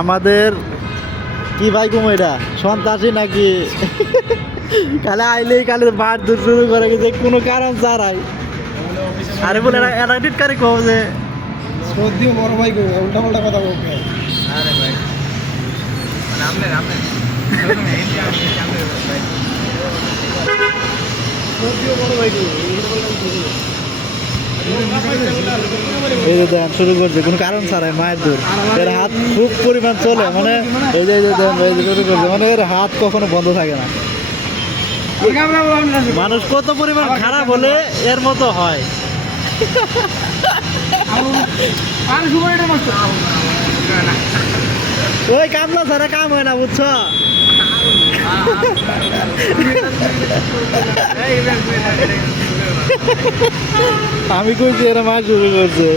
আমাদের কি ভাই কুম এটা সন্ত্রাসী নাকি কালে আইলেই কালে বার দূর শুরু করে গেছে কোনো কারণ ছাড়াই। আরে বলে এরা টিটকারি কম যে শ্রদ্ধেয় বড় ভাই গো উল্টা পাল্টা কথা বলবে। আরে ভাই আমনে আমনে শ্রদ্ধেয় বড় ভাই গো এই যে দেন শুরু করছে কোনো কারণ ছাড়াই মায়ের দূর এর হাত খুব পরিমাণ চলে মানে এই যে দেন এই যে শুরু করছে মানে এর হাত কখনো বন্ধ থাকে না। মানুষ কত পরিমাণ খারাপ হলে এর মতো হয়। ওই কামলা ছাড়া কাম হয় না বুঝছো। আমি কইছি এরা মাছ শুরু করছে।